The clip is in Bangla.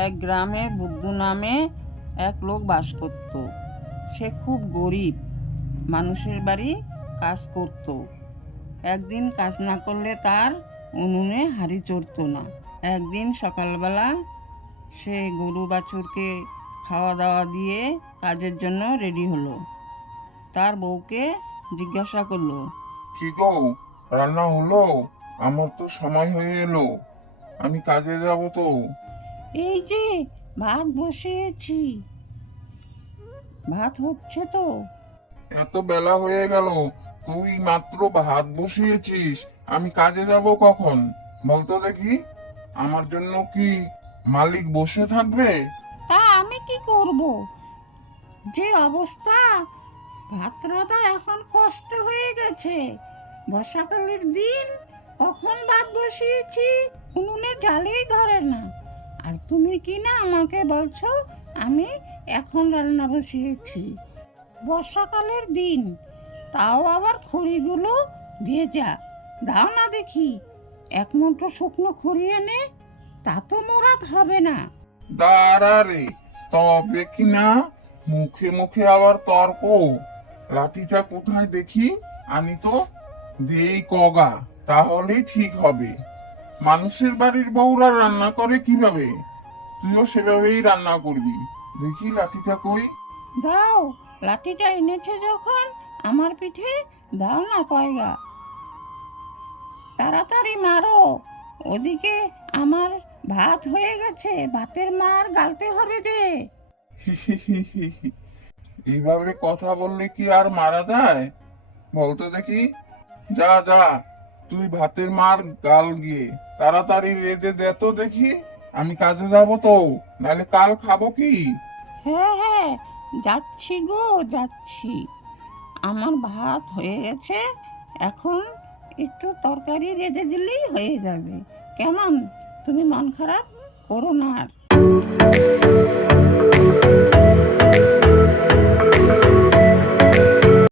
এক গ্রামে বুদ্ধ নামে এক লোক বাস করত। সে খুব গরিব, মানুষের বাড়ি কাজ করত। একদিন কাজ না করলে তার উনুনে হাঁড়ি চড়তো না। একদিন সকালবেলা সে গরু বাছুরকে খাওয়া দাওয়া দিয়ে কাজের জন্য রেডি হলো। তার বউকে জিজ্ঞাসা করল, কি গো, রান্না হলো? আমার তো সময় হয়ে এলো। আমি কাজে যাব তো? এই যে ভাত বসিয়েছি। ভাত হচ্ছে তো। এত বেলা হয়ে গেল তুই মাত্র ভাত বসিয়েছিস আমি কাজে যাব কখন? বলতো দেখি আমার জন্য কি মালিক বসে থাকবে? তা আমি কি করব? যে অবস্থা ভাত রাধা এখন কষ্ট হয়ে গেছে। বর্ষাকালের দিন কখন ভাত বসিয়েছি উনুনে জালেই ধরে না। আর তুমি কি না আমাকে বলছো? আমি এখন রান্না বসিয়েছি। বর্ষাকালের দিন, তাও আবার খড়িগুলো ভেজা। দাও না দেখি এক শুকনো খড়ি এনে, তা তো মোরাত হবে না। দাঁড়া রে, তবে কি না মুখে মুখে আবার তর্ক? লাঠিটা কোথায় দেখি? আমি তো দেই কগা, তাহলেই ঠিক হবে। মানুষের বাড়ির বউরা রান্না করে কীভাবে? তুইও সেভাবেই রান্না করবি। দেখি লাঠিটা কই? দাও লাঠিটা এনেছে যখন আমার পিঠে দাও না কয়গা। তাড়াতাড়ি মারো। ওদিকে আমার ভাত হয়ে গেছে ভাতের মার গালতে হবে যে। এইভাবে কথা বললে কি আর মারা যায়? বলতো দেখি। যা যা। তুই ভাতের মার গাল গিয়ে। তাড়াতাড়ি রেঁধে দে তো দেখি, আমি কাজে যাব তো, নাহলে কাল খাব কি? হ্যাঁ হ্যাঁ যাচ্ছি গো, যাচ্ছি। আমার ভাত হয়ে গেছে, এখন একটু তরকারি রেঁধে দিলেই হয়ে যাবে। কেমন? তুমি মন খারাপ করো না আর।